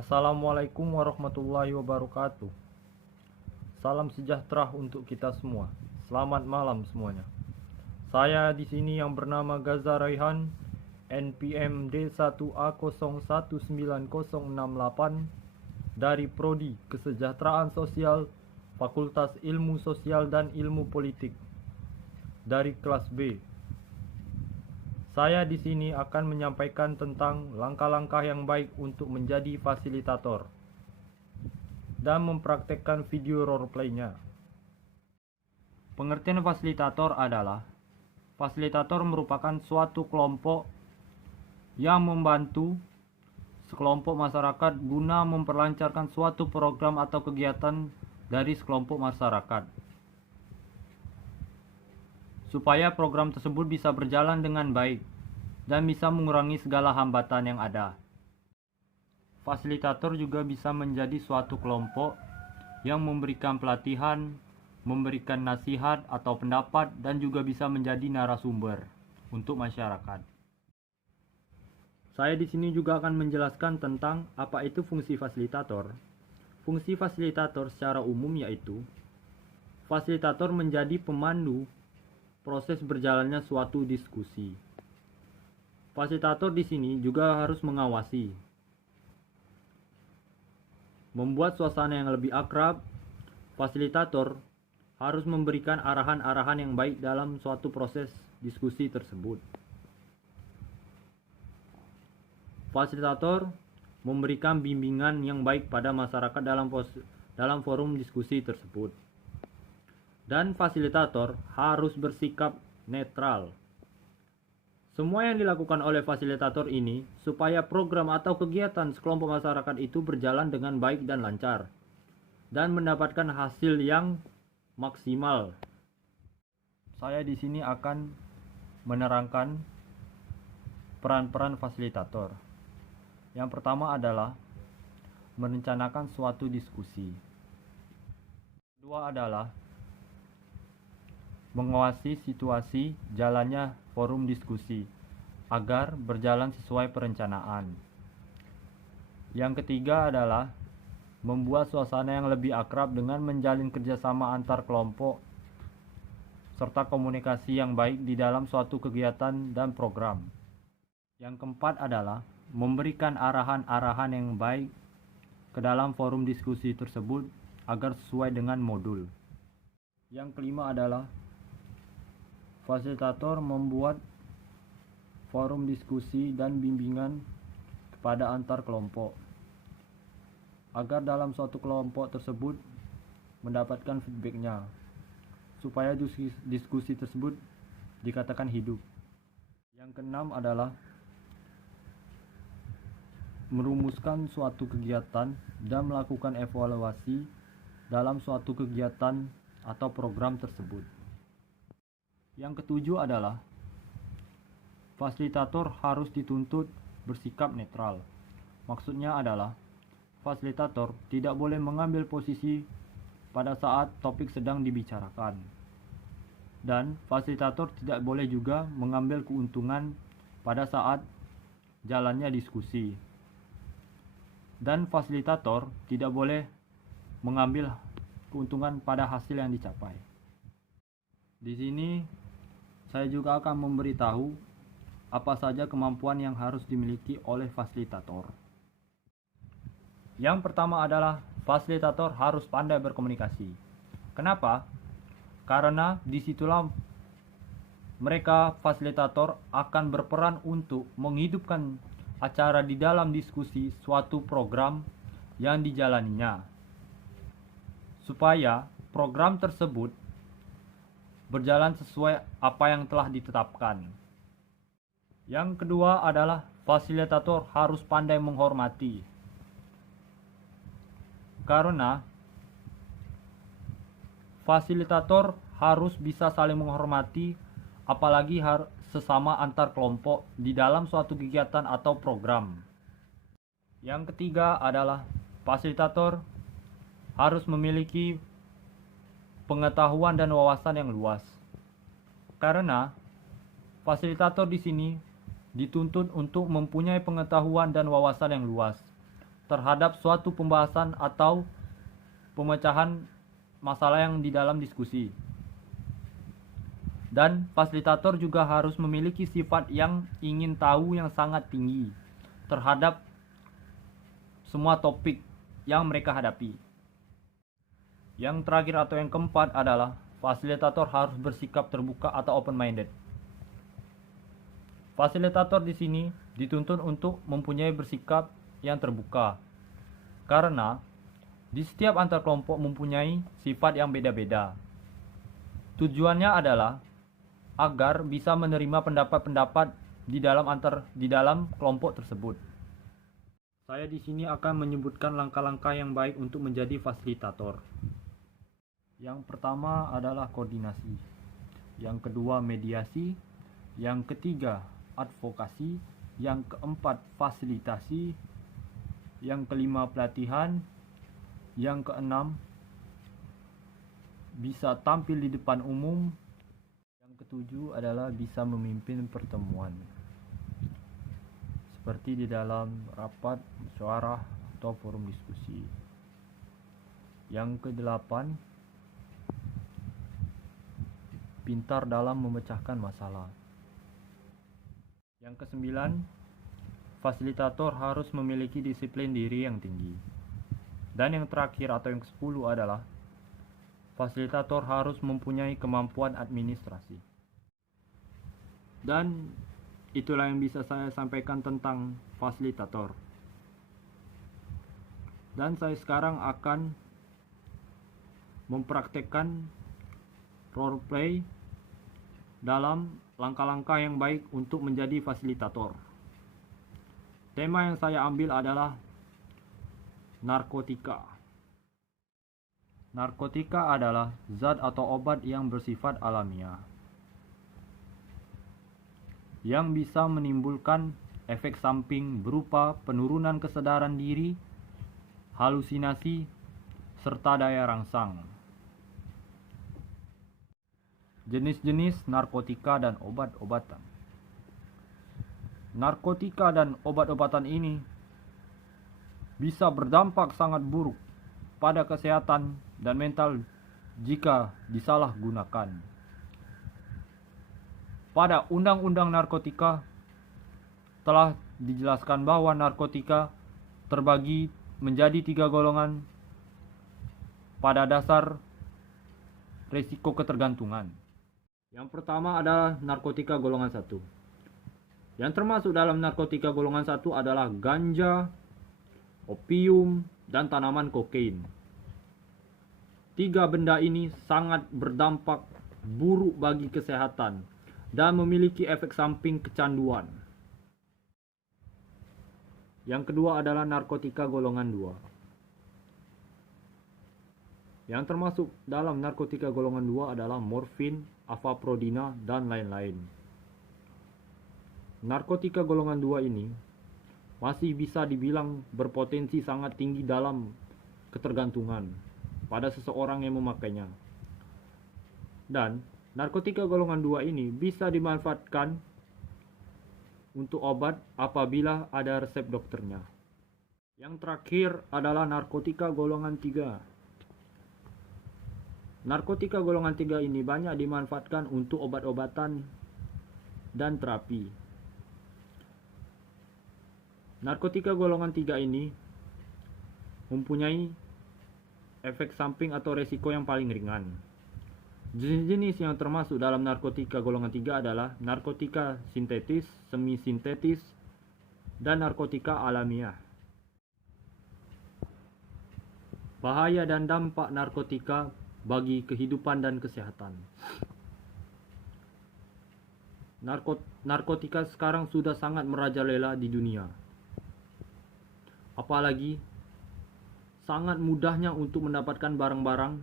Assalamualaikum warahmatullahi wabarakatuh. Salam sejahtera untuk kita semua. Selamat malam semuanya. Saya di sini yang bernama Gaza Raihan, NPM D1A019068 dari Prodi Kesejahteraan Sosial, Fakultas Ilmu Sosial dan Ilmu Politik dari kelas B. Saya di sini akan menyampaikan tentang langkah-langkah yang baik untuk menjadi fasilitator dan mempraktekkan video roleplay-nya. Pengertian fasilitator adalah fasilitator merupakan suatu kelompok yang membantu sekelompok masyarakat guna memperlancarkan suatu program atau kegiatan dari sekelompok masyarakat, supaya program tersebut bisa berjalan dengan baik dan bisa mengurangi segala hambatan yang ada. Fasilitator juga bisa menjadi suatu kelompok yang memberikan pelatihan, memberikan nasihat atau pendapat, dan juga bisa menjadi narasumber untuk masyarakat. Saya di sini juga akan menjelaskan tentang apa itu fungsi fasilitator. Fungsi fasilitator secara umum yaitu fasilitator menjadi pemandu proses berjalannya suatu diskusi. Fasilitator di sini juga harus mengawasi, membuat suasana yang lebih akrab. Fasilitator harus memberikan arahan-arahan yang baik dalam suatu proses diskusi tersebut. Fasilitator memberikan bimbingan yang baik pada masyarakat dalam forum diskusi tersebut. Dan fasilitator harus bersikap netral. Semua yang dilakukan oleh fasilitator ini supaya program atau kegiatan sekelompok masyarakat itu berjalan dengan baik dan lancar dan mendapatkan hasil yang maksimal. Saya di sini akan menerangkan peran-peran fasilitator. Yang pertama adalah merencanakan suatu diskusi. Kedua adalah mengawasi situasi jalannya forum diskusi agar berjalan sesuai perencanaan. Yang ketiga adalah membuat suasana yang lebih akrab dengan menjalin kerjasama antar kelompok serta komunikasi yang baik di dalam suatu kegiatan dan program. Yang keempat adalah memberikan arahan-arahan yang baik ke dalam forum diskusi tersebut agar sesuai dengan modul. Yang kelima adalah fasilitator membuat forum diskusi dan bimbingan kepada antar kelompok agar dalam suatu kelompok tersebut mendapatkan feedbacknya supaya diskusi tersebut dikatakan hidup. Yang keenam adalah merumuskan suatu kegiatan dan melakukan evaluasi dalam suatu kegiatan atau program tersebut. Yang ketujuh adalah fasilitator harus dituntut bersikap netral. Maksudnya adalah fasilitator tidak boleh mengambil posisi pada saat topik sedang dibicarakan. Dan fasilitator tidak boleh juga mengambil keuntungan pada saat jalannya diskusi. Dan fasilitator tidak boleh mengambil keuntungan pada hasil yang dicapai. Di sini saya juga akan memberitahu apa saja kemampuan yang harus dimiliki oleh fasilitator. Yang pertama adalah fasilitator harus pandai berkomunikasi. Kenapa? Karena disitulah mereka fasilitator akan berperan untuk menghidupkan acara di dalam diskusi suatu program yang dijalaninya, supaya program tersebut berjalan sesuai apa yang telah ditetapkan. Yang kedua adalah fasilitator harus pandai menghormati. Karena fasilitator harus bisa saling menghormati, apalagi sesama antar kelompok di dalam suatu kegiatan atau program. Yang ketiga adalah fasilitator harus memiliki pengetahuan dan wawasan yang luas. Karena fasilitator di sini dituntut untuk mempunyai pengetahuan dan wawasan yang luas. terhadap suatu pembahasan atau pemecahan masalah yang di dalam diskusi. Dan fasilitator juga harus memiliki sifat yang ingin tahu yang sangat tinggi terhadap semua topik yang mereka hadapi. Yang terakhir atau yang keempat adalah fasilitator harus bersikap terbuka atau open-minded. Fasilitator di sini dituntut untuk mempunyai bersikap yang terbuka, karena di setiap antar kelompok mempunyai sifat yang beda-beda. Tujuannya adalah agar bisa menerima pendapat-pendapat di dalam kelompok tersebut. Saya di sini akan menyebutkan langkah-langkah yang baik untuk menjadi fasilitator. Yang pertama adalah koordinasi, yang kedua mediasi, yang ketiga advokasi, yang keempat fasilitasi, yang kelima pelatihan, yang keenam bisa tampil di depan umum, yang ketujuh adalah bisa memimpin pertemuan seperti di dalam rapat, musyawarah, atau forum diskusi. Yang kedelapan, pintar dalam memecahkan masalah. Yang kesembilan, fasilitator harus memiliki disiplin diri yang tinggi. Dan yang terakhir atau yang ke-10 adalah fasilitator harus mempunyai kemampuan administrasi. Dan itulah yang bisa saya sampaikan tentang fasilitator. Dan saya sekarang akan mempraktekkan role play dalam langkah-langkah yang baik untuk menjadi fasilitator. Tema yang saya ambil adalah narkotika. Narkotika adalah zat atau obat yang bersifat alamiah, yang bisa menimbulkan efek samping berupa penurunan kesadaran diri, halusinasi, serta daya rangsang. Jenis-jenis narkotika dan obat-obatan. Narkotika dan obat-obatan ini bisa berdampak sangat buruk pada kesehatan dan mental jika disalahgunakan. Pada Undang-Undang Narkotika telah dijelaskan bahwa narkotika terbagi menjadi 3 golongan pada dasar risiko ketergantungan. Yang pertama adalah narkotika golongan 1. Yang termasuk dalam narkotika golongan 1 adalah ganja, opium, dan tanaman kokain. 3 benda ini sangat berdampak buruk bagi kesehatan dan memiliki efek samping kecanduan. Yang kedua adalah narkotika golongan 2. Yang termasuk dalam narkotika golongan 2 adalah morfin, avaprodina, dan lain-lain. Narkotika golongan 2 ini masih bisa dibilang berpotensi sangat tinggi dalam ketergantungan pada seseorang yang memakainya. Dan narkotika golongan 2 ini bisa dimanfaatkan untuk obat apabila ada resep dokternya. Yang terakhir adalah narkotika golongan 3. Narkotika golongan 3 ini banyak dimanfaatkan untuk obat-obatan dan terapi. Narkotika golongan 3 ini mempunyai efek samping atau resiko yang paling ringan. Jenis-jenis yang termasuk dalam narkotika golongan 3 adalah narkotika sintetis, semi-sintetis, dan narkotika alamiah. Bahaya dan dampak narkotika bagi kehidupan dan kesehatan. Narkotika sekarang sudah sangat merajalela di dunia. Apalagi sangat mudahnya untuk mendapatkan barang-barang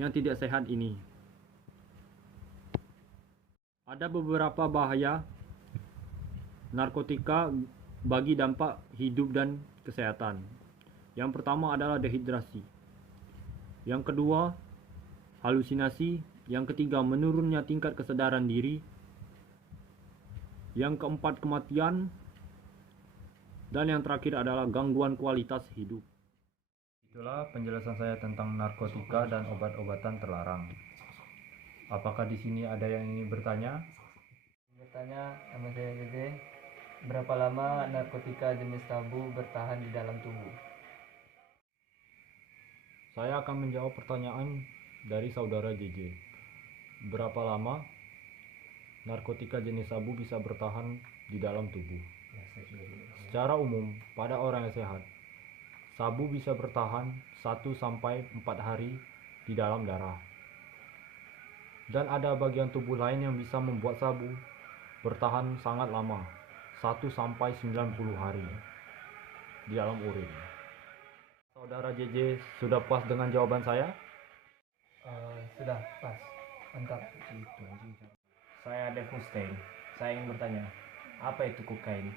yang tidak sehat ini. Ada beberapa bahaya narkotika bagi dampak hidup dan kesehatan. Yang pertama adalah dehidrasi. Yang kedua, halusinasi. Yang ketiga, menurunnya tingkat kesadaran diri. Yang keempat, kematian. Dan yang terakhir adalah gangguan kualitas hidup. Itulah penjelasan saya tentang narkotika dan obat-obatan terlarang. Apakah di sini ada yang ingin bertanya? Bertanya, nama saya Jeze. Berapa lama narkotika jenis sabu bertahan di dalam tubuh? Saya akan menjawab pertanyaan dari saudara JJ. Berapa lama narkotika jenis sabu bisa bertahan di dalam tubuh? Secara umum, pada orang yang sehat, sabu bisa bertahan 1-4 hari di dalam darah. Dan ada bagian tubuh lain yang bisa membuat sabu bertahan sangat lama, 1-90 hari di dalam urin. Saudara JJ sudah puas dengan jawaban saya? Sudah, pas. Mantap. Saya Dev Mustaine. Saya ingin bertanya, apa itu kokain?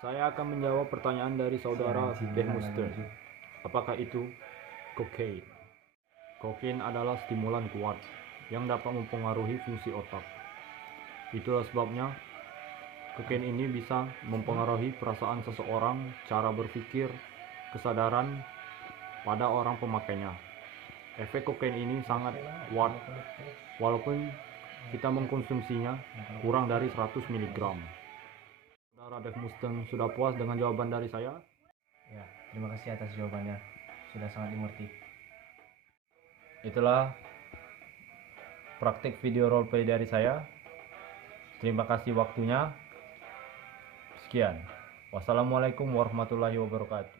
Saya akan menjawab pertanyaan dari saudara Dev Mustaine. Apakah itu kokain? Kokain adalah stimulan kuat yang dapat mempengaruhi fungsi otak. Itulah sebabnya kokain ini bisa mempengaruhi perasaan seseorang, cara berpikir, kesadaran pada orang pemakainya. Efek kokain ini sangat kuat walaupun kita mengkonsumsinya kurang dari 100 mg. Saudara Dev Mustaine sudah puas dengan jawaban dari saya? Ya, terima kasih atas jawabannya. Sudah sangat dimengerti. Itulah praktik video roleplay dari saya. Terima kasih waktunya. Sekian. Wassalamualaikum warahmatullahi wabarakatuh.